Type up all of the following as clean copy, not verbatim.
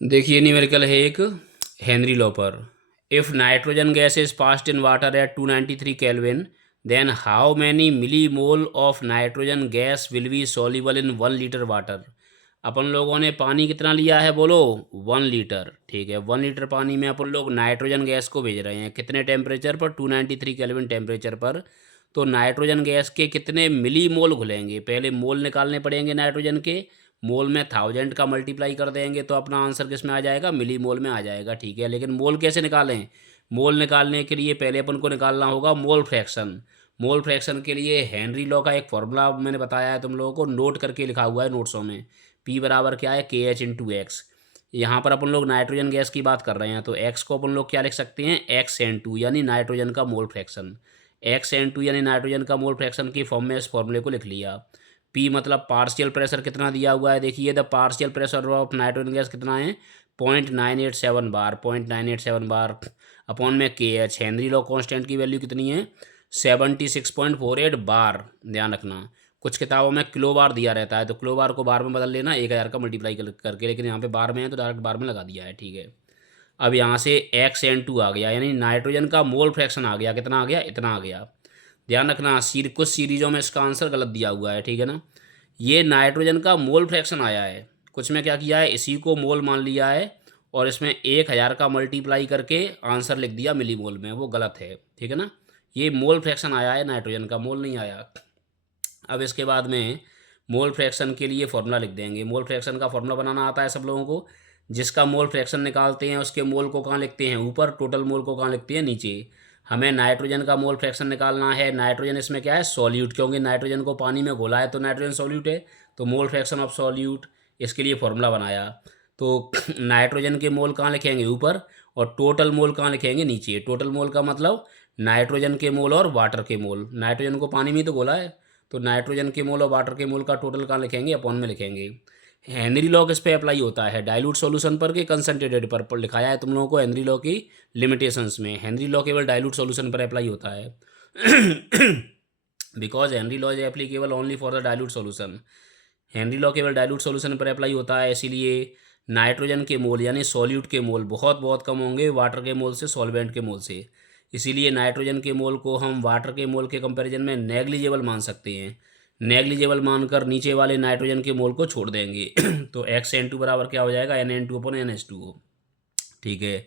देखिए न्यूमेरिकल है एक हेनरी लॉ पर। If nitrogen gas is passed in water at 293 kelvin, then how many milli mole of nitrogen gas will be soluble in 1 litre water. अपन लोगों ने पानी कितना लिया है बोलो, 1 लीटर। ठीक है, 1 लीटर पानी में अपन लोग नाइट्रोजन गैस को भेज रहे हैं कितने टेम्परेचर पर, 293 केल्विन टेम्परेचर पर। तो नाइट्रोजन गैस के कितने मिली मोल घुलेंगे, पहले मोल निकालने पड़ेंगे नाइट्रोजन के। मोल में 1000 का मल्टीप्लाई कर देंगे तो अपना आंसर किस में आ जाएगा, मिली मोल में आ जाएगा। ठीक है, लेकिन मोल कैसे निकालें? मोल निकालने के लिए पहले अपन को निकालना होगा मोल फ्रैक्शन। मोल फ्रैक्शन के लिए हेनरी लॉ का एक फॉर्मूला मैंने बताया है, तुम लोगों को नोट करके लिखा हुआ है नोट्सों में। पी बराबर क्या है, के एच इंटू एक्स। यहाँ पर अपन लोग नाइट्रोजन गैस की बात कर रहे हैं तो एक्स को अपन लोग क्या लिख सकते हैं, एक्स एन टू, यानी नाइट्रोजन का mole fraction. X N two यानी नाइट्रोजन का मोल फ्रैक्शन की फॉर्म में इस फॉर्मूले को लिख लिया। पी मतलब पार्शियल प्रेशर कितना दिया हुआ है, देखिए the partial pressure of nitrogen gas कितना है, 0.987 बार, 0.987 बार अपॉन में के एच। हेनरी लॉ कांस्टेंट की वैल्यू कितनी है, 76.48 बार। ध्यान रखना कुछ किताबों में किलो बार दिया रहता है तो किलो बार को बार में बदल लेना 1000 का मल्टीप्लाई करके, लेकिन यहाँ पे बार में है तो डायरेक्ट बार में लगा दिया है। ठीक है, अब यहाँ से एक्स एन टू आ गया, यानी नाइट्रोजन का मोल फ्रैक्शन आ गया, कितना आ गया, इतना आ गया। ध्यान रखना कुछ सीरीजों में इसका आंसर गलत दिया हुआ है, ठीक है ना। ये नाइट्रोजन का मोल फ्रैक्शन आया है, कुछ में क्या किया है, इसी को मोल मान लिया है और इसमें 1000 का मल्टीप्लाई करके आंसर लिख दिया मिली मोल में, वो गलत है। ठीक है ना, ये मोल फ्रैक्शन आया है, नाइट्रोजन का मोल नहीं आया। अब इसके बाद में मोल फ्रैक्शन के लिए फॉर्मूला लिख देंगे। मोल फ्रैक्शन का फॉर्मूला बनाना आता है सब लोगों को। जिसका मोल फ्रैक्शन निकालते हैं उसके मोल को कहाँ लिखते हैं, ऊपर, टोटल मोल को कहाँ लिखते हैं, नीचे। हमें नाइट्रोजन का मोल फ्रैक्शन निकालना है। नाइट्रोजन इसमें क्या है, सॉल्यूट, क्योंकि नाइट्रोजन को पानी में घोला है तो नाइट्रोजन सॉल्यूट है, तो मोल फ्रैक्शन ऑफ सॉल्यूट, इसके लिए फॉर्मूला बनाया। तो नाइट्रोजन के मोल कहाँ लिखेंगे, ऊपर, और टोटल मोल कहाँ लिखेंगे, नीचे। टोटल मोल का मतलब नाइट्रोजन के मोल और वाटर के मोल, नाइट्रोजन को पानी में ही तो घोला है, तो नाइट्रोजन के मोल और वाटर के मोल का टोटल कहाँ लिखेंगे, अपॉन में लिखेंगे। हेनरी लॉ किस पे अप्लाई होता है, डाइल्यूट सॉल्यूशन पर के कंसंट्रेटेड पर लिखाया है तुम लोगों को हेनरी लॉ की लिमिटेशंस में। हेनरी लॉ केवल डाइल्यूट सॉल्यूशन पर अप्लाई होता है because Henry law is applicable only for the dilute solution. Henry law केवल डाइल्यूट सॉल्यूशन पर अप्लाई होता है, इसीलिए नाइट्रोजन के मोल यानी सॉल्यूट के मोल बहुत बहुत कम होंगे वाटर के मोल से, सॉल्वेंट के मोल से। इसीलिए नाइट्रोजन के मोल को हम वाटर के मोल के कंपैरिजन में नेग्लिजिबल मान सकते हैं। नेग्लिजिबल मानकर नीचे वाले नाइट्रोजन के मोल को छोड़ देंगे तो एक्स एन टू बराबर क्या हो जाएगा, N N two upon N H two हो। ठीक है,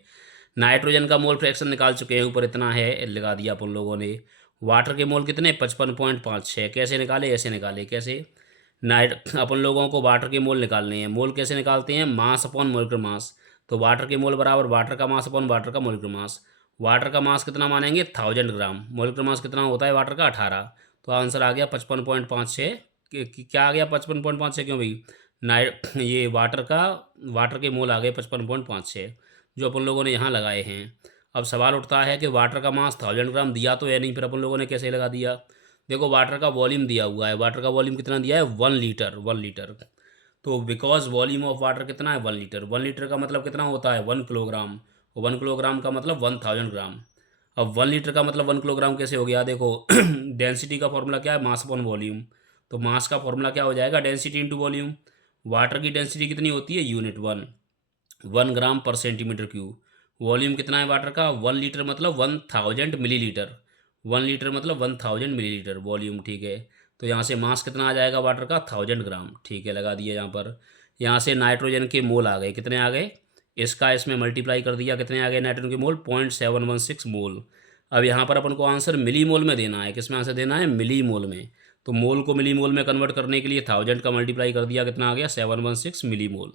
नाइट्रोजन का मोल फ्रैक्शन निकाल चुके हैं, ऊपर इतना है लगा दिया अपन लोगों ने। वाटर के मोल कितने, 55.56। कैसे निकाले, ऐसे निकाले, कैसे, नाइट अपन लोगों को वाटर के मोल निकालने हैं। मोल कैसे निकालते हैं, मास अपॉन मोलिकुलर मास। तो वाटर के मोल बराबर वाटर का मास अपॉन वाटर का मोलिकुलर मास। वाटर का मास कितना मानेंगे, 1000 ग्राम। मोलिकुलर मास कितना होता है वाटर का, 18। तो आंसर आ गया 55.56। क्या आ गया 55.56, क्यों भाई, नाइट ये वाटर के मोल आ गए 55.56, जो अपन लोगों ने यहाँ लगाए हैं। अब सवाल उठता है कि वाटर का मास 1000 ग्राम दिया तो है नहीं, फिर अपन लोगों ने कैसे लगा दिया। देखो वाटर का वॉल्यूम दिया हुआ है, वाटर का वॉल्यूम कितना दिया है, 1 लीटर, 1 लीटर। तो बिकॉज वॉल्यूम ऑफ वाटर कितना है, 1 लीटर। 1 लीटर का मतलब कितना होता है, 1 किलोग्राम। 1 किलोग्राम का मतलब 1000 ग्राम। अब 1 लीटर का मतलब 1 किलोग्राम कैसे हो गया, देखो डेंसिटी का फॉर्मूला क्या है, मास अपॉन वॉल्यूम। तो मास का फॉर्मूला क्या हो जाएगा, डेंसिटी इंटू वॉल्यूम। वाटर की डेंसिटी कितनी होती है, यूनिट 1 ग्राम पर सेंटीमीटर क्यूब। वॉल्यूम कितना है वाटर का, 1 लीटर मतलब 1000 मिलीलीटर। 1 लीटर मतलब 1000 मिलीलीटर वॉल्यूम। ठीक है, तो यहाँ से मास कितना आ जाएगा वाटर का, 1000 ग्राम। ठीक है, लगा दिया यहाँ पर। यहाँ से नाइट्रोजन के मोल आ गए, कितने आ गए, इसका इसमें मल्टीप्लाई कर दिया, कितने आ गए नाइट्रोजन के मोल, 0.716 मोल। अब यहाँ पर अपन को आंसर मिली मोल में देना है, किस में आंसर देना है, मिली मोल में। तो मोल को मिली मोल में कन्वर्ट करने के लिए 1000 का मल्टीप्लाई कर दिया, कितना आ गया, 716 मिली मोल।